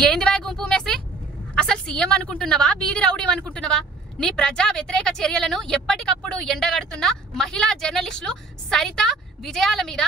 ఏందివా గుంపు మేస్త్రి? అసలు సీఎం అనుకుంటున్నావా, బీది రౌడీ అనుకుంటున్నావా? నీ ప్రజా వ్యతిరేక చర్యలను ఎప్పటికప్పుడు ఎండగడుతున్న మహిళా జర్నలిస్టులు సరిత విజయాల మీద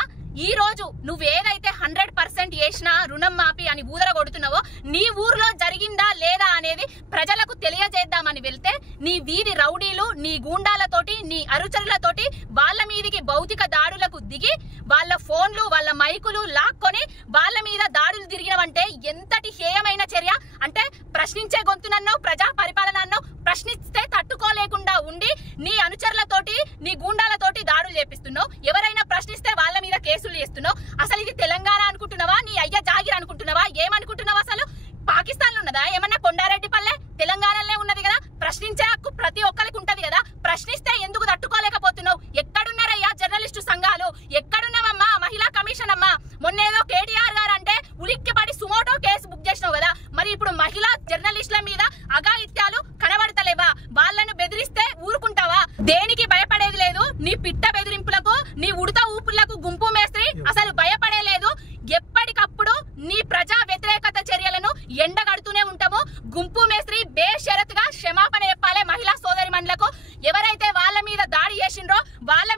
ఈ రోజు నువ్వేదైతే 100% చేసినా రుణం మాపి అని ఊదర కొడుతున్నావో నీ ఊర్లో జరిగిందా లేదా అనేది ప్రజలకు తెలియజేద్దామని వెళ్తే నీ వీధి రౌడీలు నీ గూండాలతోటి నీ అనుచరులతోటి వాళ్ళ మీదికి భౌతిక దాడులకు దిగి వాళ్ళ ఫోన్లు వాళ్ళ మైకులు లాక్కొని వాళ్ళ మీద దాడులు తిరిగినవంటే ఎంతటి హేయమైన చర్య! అంటే ప్రశ్నించే గొంతునన్నో ప్రజా పరిపాలన అన్నో ప్రశ్నిస్తే తట్టుకోలేకుండా ఉండి నీ అనుచరులతోటి నీ గూండాలతోటి దాడులు చేపిస్తున్నావు. ఎవరైనా ప్రశ్నిస్తే వాళ్ళ మీద కేసులు చేస్తున్నావు. అసలు ఇది తెలంగాణ అనుకుంటున్నావా, నీ అయ్య జాగిర్ అనుకుంటున్నావా, ఏమనుకుంటున్నావా? అసలు పాకిస్తాన్ లో ఉన్నదా ఏమన్నా కొండారెడ్డి పల్లె? తెలంగాణలో ఉన్నది కదా. ప్రశ్నించే హక్కు ప్రతి ఒక్కరికి ఉంటది కదా. ప్రశ్నిస్తే ఎందుకు తట్టుకోలేకపోతున్నావు? ఎక్కడున్నారయ్యా జర్నలిస్టు సంఘాలు? ఎక్కడున్నావమ్మా మహిళా కమిషన్ అమ్మా? మొన్నేదో కేటీఆర్ గారు అంటే ఉలిక్కిపడి సుమోటో కేసు బుక్ చేసినావు కదా. మరి ఇప్పుడు మహిళా జర్నలిస్టుల మీద అఘాయిత్యాలు కనబడతలేవా? వాళ్ళను బెదిరిస్తే ఊరుకుంటావా? దేనికి భయపడేది లేదు. నీ పిట్ట బెదిరింపులకు, నీ ఉడత ఊపులకు గుంపు మేస్త్రి అసలు భయపడేలేదు. ఎప్పటికప్పుడు నీ ప్రజా వ్యతిరేకత చర్యలను ఎండగడుతూనే ఉంటాము. గుంపు మేస్త్రి బేషరతుగా క్షమాపణ చెప్పాలి మహిళా సోదరిమణులకు. ఎవరైతే వాళ్ళ మీద దాడి చేసిండ్రో వాళ్ళ